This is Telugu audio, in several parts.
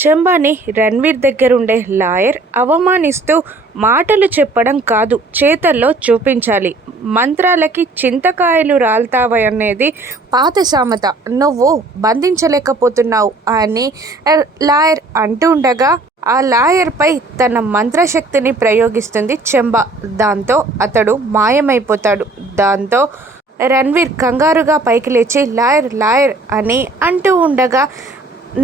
చెంబాని రణ్వీర్ దగ్గరుండే లాయర్ అవమానిస్తూ మాటలు చెప్పడం కాదు, చేతల్లో చూపించాలి. మంత్రాలకి చింతకాయలు రాల్తావనేది పాత సామెత. నువ్వు బంధించలేకపోతున్నావు అని లాయర్ అంటూ ఉండగా ఆ లాయర్పై తన మంత్రశక్తిని ప్రయోగిస్తుంది చెంబా. దాంతో అతడు మాయమైపోతాడు. దాంతో రణ్వీర్ కంగారుగా పైకి లేచి లాయర్ లాయర్ అని అంటూ ఉండగా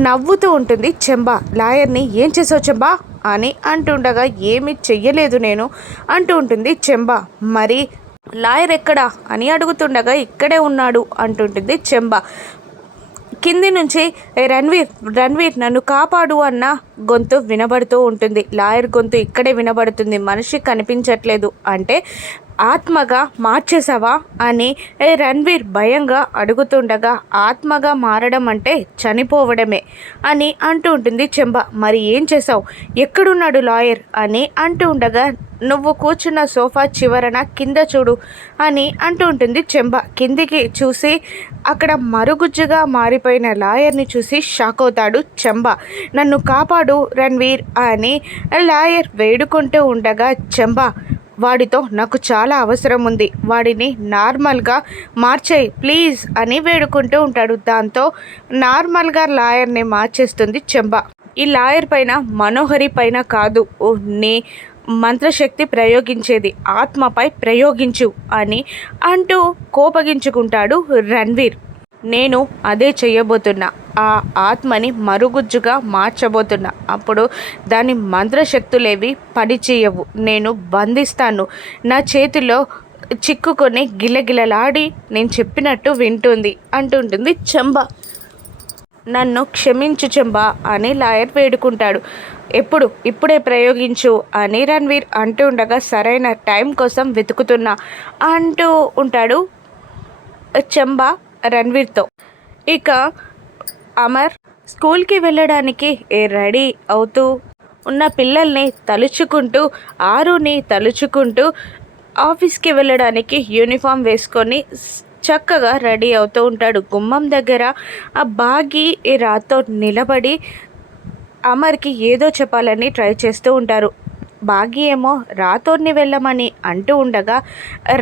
నవ్వుతూ ఉంటుంది చెంబా. లాయర్ని ఏం చేసావు చెంబా అని అంటుండగా ఏమీ చెయ్యలేదు నేను అంటూ ఉంటుంది చెంబా. మరి లాయర్ ఎక్కడా అని అడుగుతుండగా ఇక్కడే ఉన్నాడు అంటుంటుంది చెంబా. కింది నుంచి రణ్వీర్ నన్ను కాపాడు అన్న గొంతు వినబడుతూ ఉంటుంది. లాయర్ గొంతు ఇక్కడే వినబడుతుంది. మనిషి కనిపించట్లేదు. అంటే ఆత్మగా మార్చేసావా అని రణ్వీర్ భయంగా అడుగుతుండగా ఆత్మగా మారడం అంటే చనిపోవడమే అని అంటూ ఉంటుంది చెంబ. మరి ఏం చేసావు, ఎక్కడున్నాడు లాయర్ అని అంటూ ఉండగా నువ్వు కూర్చున్న సోఫా చివరన కింద చూడు అని అంటూ ఉంటుంది చెంబ. కిందికి చూసి అక్కడ మరుగుజ్జుగా మారిపోయిన లాయర్ని చూసి షాక్ అవుతాడు చెంబ. నన్ను కాపాడు రణ్వీర్ అని లాయర్ వేడుకుంటూ ఉండగా చెంబ, వాడితో నాకు చాలా అవసరం ఉంది, వాడిని నార్మల్గా మార్చేయి ప్లీజ్ అని వేడుకుంటూ ఉంటాడు. దాంతో నార్మల్గా లాయర్ని మార్చేస్తుంది చెంబ. ఈ లాయర్ పైన మనోహరి పైన కాదు నీ మంత్రశక్తి ప్రయోగించేది, ఆత్మపై ప్రయోగించు అని అంటూ కోపగించుకుంటాడు రణ్వీర్. నేను అదే చెయ్యబోతున్నా, ఆ ఆత్మని మరుగుజ్జుగా మార్చబోతున్నా. అప్పుడు దాని మంత్రశక్తులేవి పనిచేయవు, నేను బంధిస్తాను. నా చేతిలో చిక్కుకొని గిలగిలలాడి నేను చెప్పినట్టు వింటుంది అంటుంటుంది చెంబ. నన్ను క్షమించు చెంబ అని లాయర్ వేడుకుంటాడు. ఇప్పుడే ప్రయోగించు అని రణ్వీర్ అంటూ ఉండగా సరైన టైం కోసం వెతుకుతున్నా అంటూ ఉంటాడు చెంబ రణ్వీర్తో. ఇక అమర్ స్కూల్కి వెళ్ళడానికి రెడీ అవుతూ ఉన్న పిల్లల్ని తలుచుకుంటూ ఆరుని తలుచుకుంటూ ఆఫీస్కి వెళ్ళడానికి యూనిఫామ్ వేసుకొని చక్కగా రెడీ అవుతూ ఉంటాడు. గుమ్మం దగ్గర ఆ బాగి రాతో నిలబడి అమర్కి ఏదో చెప్పాలని ట్రై చేస్తూ ఉంటారు. బాగి ఏమో రాతోడిని వెళ్ళమని అంటూ ఉండగా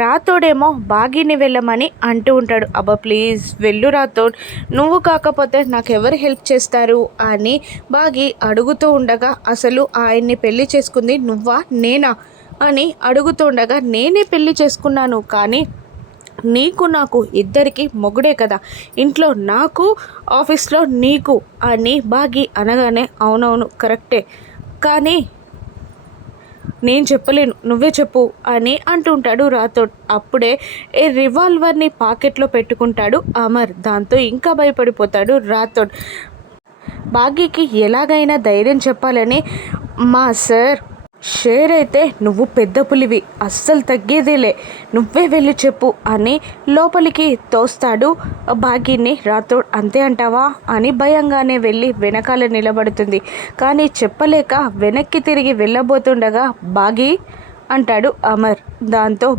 రాతోడేమో బాగిని వెళ్ళమని అంటూ ఉంటాడు. అబ్బా ప్లీజ్ వెళ్ళు రాతోడ్, నువ్వు కాకపోతే నాకెవరు హెల్ప్ చేస్తారు అని బాగి అడుగుతూ ఉండగా అసలు ఆయన్ని పెళ్లి చేసుకుంది నువ్వా నేనా అని అడుగుతూ ఉండగా నేనే పెళ్లి చేసుకున్నాను, కానీ నీకు నాకు ఇద్దరికి మొగుడే కదా, ఇంట్లో నాకు ఆఫీస్లో నీకు అని బాగి అనగానే అవునవును కరెక్టే, కానీ నేను చెప్పలేను నువ్వే చెప్పు అని అంటుంటాడు రాథోడ్. అప్పుడే రివాల్వర్ని పాకెట్లో పెట్టుకుంటాడు అమర్. దాంతో ఇంకా భయపడిపోతాడు రాథోడ్. భాగ్యకి ఎలాగైనా ధైర్యం చెప్పాలని, మా సార్ షేర్ అయితే నువ్వు పెద్ద పులివి, అస్సలు తగ్గేదేలే, నువ్వే వెళ్ళి చెప్పు అని లోపలికి తోస్తాడు భాగ్యని రాథోడ్. అంతే అంటావా అని భయంగానే వెళ్ళి వెనకాల నిలబడుతుంది. కానీ చెప్పలేక వెనక్కి తిరిగి వెళ్ళబోతుండగా భాగి అంటాడు అమర్. దాంతో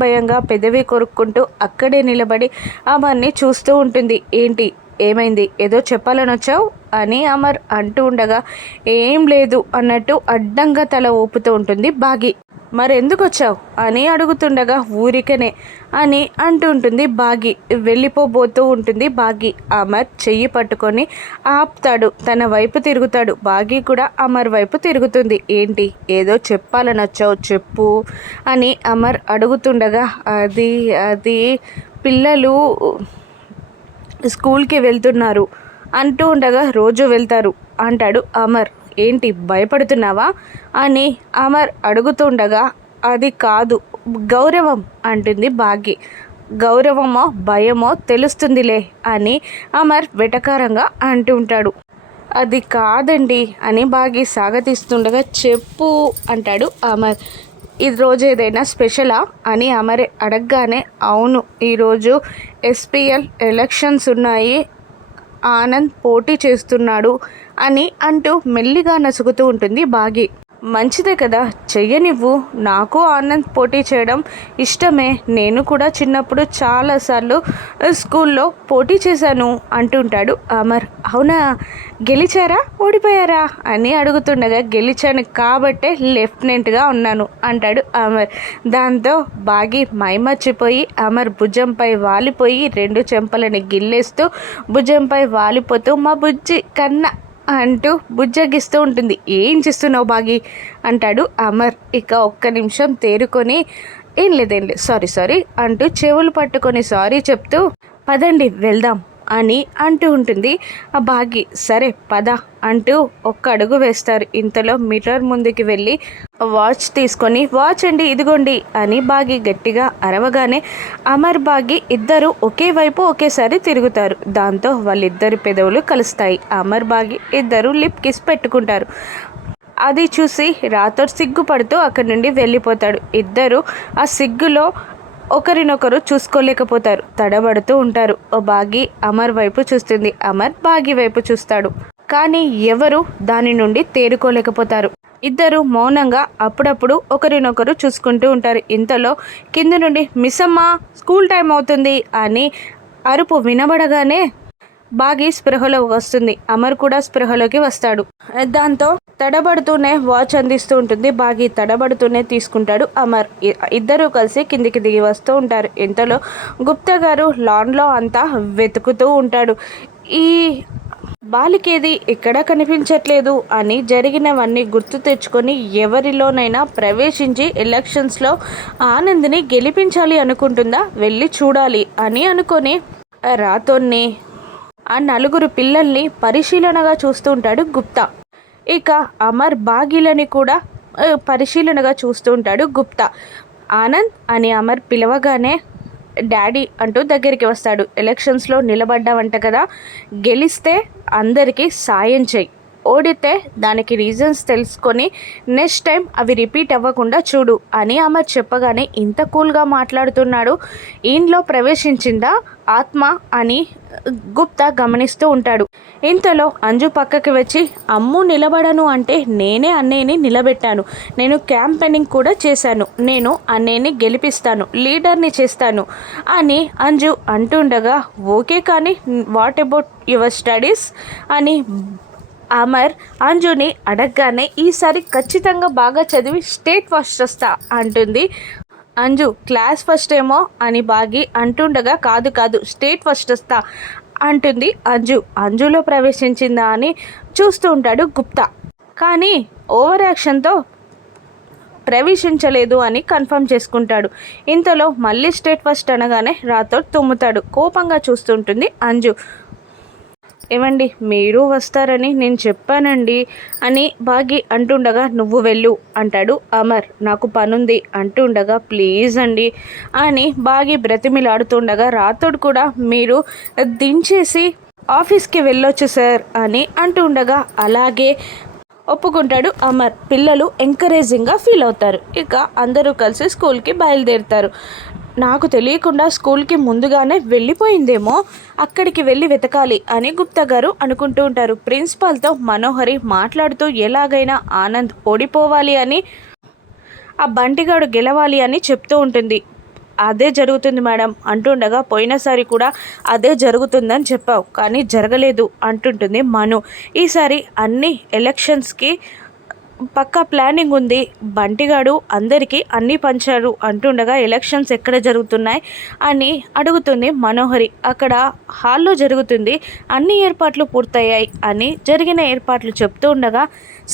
భయంగా పెదవి కొరుక్కుంటూ అక్కడే నిలబడి అమర్ని చూస్తూ ఉంటుంది. ఏంటి, ఏమైంది, ఏదో చెప్పాలని వచ్చావు అని అమర్ అంటూ ఉండగా ఏం లేదు అన్నట్టు అడ్డంగా తల ఊపుతూ ఉంటుంది బాగి. మరెందుకు వచ్చావు అని అడుగుతుండగా ఊరికనే అని అంటూ ఉంటుంది బాగి. వెళ్ళిపోబోతూ ఉంటుంది బాగి. అమర్ చెయ్యి పట్టుకొని ఆపుతాడు, తన వైపు తిరుగుతాడు. బాగి కూడా అమర్ వైపు తిరుగుతుంది. ఏంటి, ఏదో చెప్పాలని వచ్చావు చెప్పు అని అమర్ అడుగుతుండగా అది పిల్లలు స్కూల్కి వెళ్తున్నారు అంటూ ఉండగా రోజు వెళ్తారు అంటాడు అమర్. ఏంటి భయపడుతున్నావా అని అమర్ అడుగుతుండగా అది కాదు గౌరవం అంటుంది భాగ్య. గౌరవమో భయమో తెలుస్తుందిలే అని అమర్ వెటకారంగా అంటూ ఉంటాడు. అది కాదండి అని భాగ్య సాగతీస్తుండగా చెప్పు అంటాడు అమర్. ఈరోజు ఏదైనా స్పెషలా అని అమర్ అడగగానే అవును, ఈరోజు ఎస్పీఎల్ ఎలక్షన్స్ ఉన్నాయి, ఆనంద్ పోటీ చేస్తున్నాడు అని అంటూ మెల్లిగా నసుగుతూ ఉంటుంది బాగి. మంచిదే కదా, చెయ్యనివ్వు. నాకు ఆనంద్ పోటీ చేయడం ఇష్టమే. నేను కూడా చిన్నప్పుడు చాలాసార్లు స్కూల్లో పోటీ చేశాను అంటుంటాడు అమర్. అవునా, గెలిచారా ఓడిపోయారా అని అడుగుతుండగా గెలిచాను కాబట్టే లెఫ్టినెంట్గా ఉన్నాను అంటాడు అమర్. దాంతో బాగి మైమర్చిపోయి అమర్ భుజంపై వాలిపోయి రెండు చెంపలని గిల్లేస్తూ భుజంపై వాలిపోతూ మా బుజ్జి కన్నా అంటూ బుజ్జగిస్తూ ఉంటుంది. ఏం చేస్తున్నావు బాగి అంటాడు అమర్. ఇక ఒక్క నిమిషం తేరుకొని ఏం లేదు సారీ అంటూ చెవులు పట్టుకొని సారీ చెప్తూ పదండి వెళ్దాం అని అంటూ ఉంటుంది ఆ బాగి. సరే పద అంటూ ఒక్క అడుగు వేస్తారు. ఇంతలో మిర్రర్ ముందుకి వెళ్ళి వాచ్ తీసుకొని వాచ్ అండి ఇదిగోండి అని బాగి గట్టిగా అరవగానే అమర్ బాగి ఇద్దరు ఒకే వైపు ఒకేసారి తిరుగుతారు. దాంతో వాళ్ళిద్దరి పెదవులు కలుస్తాయి. అమర్ బాగి ఇద్దరు లిప్ కిస్ పెట్టుకుంటారు. అది చూసి రాథోడ్ సిగ్గుపడుతూ అక్కడి నుండి వెళ్ళిపోతాడు. ఇద్దరు ఆ సిగ్గులో ఒకరినొకరు చూసుకోలేకపోతారు, తడబడుతూ ఉంటారు. ఓ బాగి అమర్ వైపు చూస్తుంది, అమర్ బాగి వైపు చూస్తాడు. కానీ ఎవరు దాని నుండి తేరుకోలేకపోతారు. ఇద్దరు మౌనంగా అప్పుడప్పుడు ఒకరినొకరు చూసుకుంటూ ఉంటారు. ఇంతలో కింద నుండి మిస్సమ్మ స్కూల్ టైం అవుతుంది అని అరుపు వినబడగానే బాగి స్పృహలోకి వస్తుంది. అమర్ కూడా స్పృహలోకి వస్తాడు. దాంతో తడబడుతూనే వాచ్ అందిస్తూ ఉంటుంది బాగి. తడబడుతూనే తీసుకుంటాడు అమర్. ఇద్దరూ కలిసి కిందికి దిగి వస్తూ ఉంటారు. ఇంతలో గుప్తా గారు లాన్లో అంతా వెతుకుతూ ఉంటాడు. ఈ బాలికేది ఎక్కడా కనిపించట్లేదు అని జరిగినవన్నీ గుర్తు తెచ్చుకొని ఎవరిలోనైనా ప్రవేశించి ఎలక్షన్స్లో ఆనంద్ని గెలిపించాలి అనుకుంటుందా, వెళ్ళి చూడాలి అని అనుకొని రాతోన్ని ఆ నలుగురు పిల్లల్ని పరిశీలనగా చూస్తూ ఉంటాడు గుప్తా. ఇక అమర్ బాగీలని కూడా పరిశీలనగా చూస్తూ ఉంటాడు గుప్తా. ఆనంద్ అని అమర్ పిలవగానే డాడీ అంటూ దగ్గరికి వస్తాడు. ఎలక్షన్స్లో నిలబడ్డావంట కదా, గెలిస్తే అందరికీ సాయం చెయ్యి, ఓడితే దానికి రీజన్స్ తెలుసుకొని నెక్స్ట్ టైం అవి రిపీట్ అవ్వకుండా చూడు అని అమర్ చెప్పగానే ఇంత కూల్గా మాట్లాడుతున్నాడు, ఈయనలో ప్రవేశించిందా ఆత్మ అని గుప్తా గమనిస్తూ ఉంటాడు. ఇంతలో అంజు పక్కకి వచ్చి అమ్ము నిలబడను అంటే నేనే అన్నయ్యని నిలబెట్టాను, నేను క్యాంపెయినింగ్ కూడా చేశాను, నేను అన్నయ్యని గెలిపిస్తాను, లీడర్ని చేస్తాను అని అంజు అంటుండగా ఓకే కానీ వాట్ అబౌట్ యువర్ స్టడీస్ అని అమర్ అంజుని అడగగానే ఈసారి ఖచ్చితంగా బాగా చదివి స్టేట్ ఫస్ట్ వస్తా అంటుంది అంజు. క్లాస్ ఫస్ట్ ఏమో అని బాగి అంటుండగా కాదు స్టేట్ ఫస్ట్ వస్తా అంటుంది అంజు. అంజులో ప్రవేశించిందా అని చూస్తూ ఉంటాడు గుప్తా. కానీ ఓవర్ యాక్షన్తో ప్రవేశించలేదు అని కన్ఫర్మ్ చేసుకుంటాడు. ఇంతలో మళ్ళీ స్టేట్ ఫస్ట్ అనగానే రాథోడ్ తుమ్ముతాడు. కోపంగా చూస్తుంటుంది అంజు. ఏమండి మీరు వస్తారని నేను చెప్పానండి అని బాగి అంటుండగా నువ్వు వెళ్ళు అంటాడు అమర్. నాకు పనుంది అంటుండగా ప్లీజ్ అండి అని బాగి బ్రతిమిలాడుతుండగా రాథోడ్ కూడా మీరు దించేసి ఆఫీస్కి వెళ్ళొచ్చు సార్ అని అంటుండగా అలాగే ఒప్పుకుంటాడు అమర్. పిల్లలు ఎంకరేజింగ్గా ఫీల్ అవుతారు. ఇక అందరూ కలిసి స్కూల్కి బయలుదేరుతారు. నాకు తెలియకుండా స్కూల్కి ముందుగానే వెళ్ళిపోయిందేమో, అక్కడికి వెళ్ళి వెతకాలి అని గుప్తా గారు అనుకుంటూ ఉంటారు. ప్రిన్సిపాల్తో మనోహరి మాట్లాడుతూ ఎలాగైనా ఆనంద్ ఓడిపోవాలి అని, ఆ బంటిగాడు గెలవాలి అని చెప్తూ ఉంటుంది. అదే జరుగుతుంది మేడం అంటుండగా పోయినసారి కూడా అదే జరుగుతుందని చెప్పావు కానీ జరగలేదు అంటుంటుంది మను. ఈసారి అన్ని ఎలక్షన్స్కి పక్కా ప్లానింగ్ ఉంది, బంటిగాడు అందరికీ అన్నీ పంచారు అంటుండగా ఎలక్షన్స్ ఎక్కడ జరుగుతున్నాయి అని అడుగుతుంది మనోహరి. అక్కడ హాల్లో జరుగుతుంది, అన్ని ఏర్పాట్లు పూర్తయ్యాయి అని జరిగిన ఏర్పాట్లు చెప్తూ ఉండగా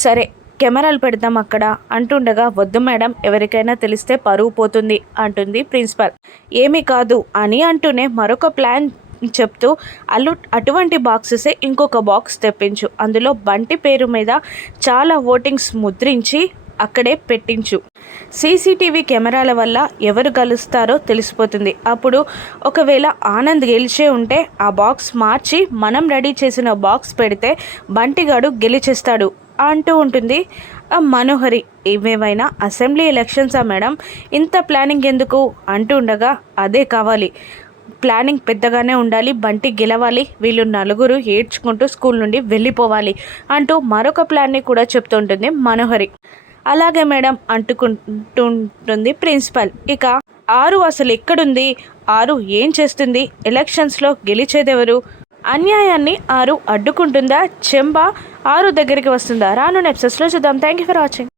సరే కెమెరాలు పెడదాం అక్కడ అంటుండగా వద్దు మేడం ఎవరికైనా తెలిస్తే పరువు పోతుంది అంటుంది ప్రిన్సిపల్. ఏమీ కాదు అని అంటూనే మరొక ప్లాన్ చెప్తూ అటువంటి బాక్సెసే ఇంకొక బాక్స్ తెప్పించు, అందులో బంటి పేరు మీద చాలా ఓటింగ్స్ ముద్రించి అక్కడే పెట్టించు, సీసీటీవీ కెమెరాల వల్ల ఎవరు గెలుస్తారో తెలిసిపోతుంది, అప్పుడు ఒకవేళ ఆనంద్ గెలిచే ఉంటే ఆ బాక్స్ మార్చి మనం రెడీ చేసిన బాక్స్ పెడితే బంటిగాడు గెలిచేస్తాడు అంటూ ఉంటుంది మనోహరి. ఏమేమైనా అసెంబ్లీ ఎలక్షన్సా మేడం, ఇంత ప్లానింగ్ ఎందుకు అంటూ ఉండగా అదే కావాలి, ప్లానింగ్ పెద్దగానే ఉండాలి, బంటి గెలవాలి, వీళ్ళు నలుగురు ఏడ్చుకుంటూ స్కూల్ నుండి వెళ్ళిపోవాలి అంటూ మరొక ప్లాన్ని కూడా చెప్తుంటుంది మనోహరి. అలాగే మేడం అంటుకుంటుంటుంది ప్రిన్సిపల్. ఇక ఆరు అసలు ఎక్కడుంది, ఆరు ఏం చేస్తుంది, ఎలక్షన్స్లో గెలిచేదెవరు, అన్యాయాన్ని ఆరు అడ్డుకుంటుందా, చెంబ ఆరు దగ్గరికి వస్తుందా? రాను ఎపిసోడ్స్లో చూద్దాం. Thank you for watching.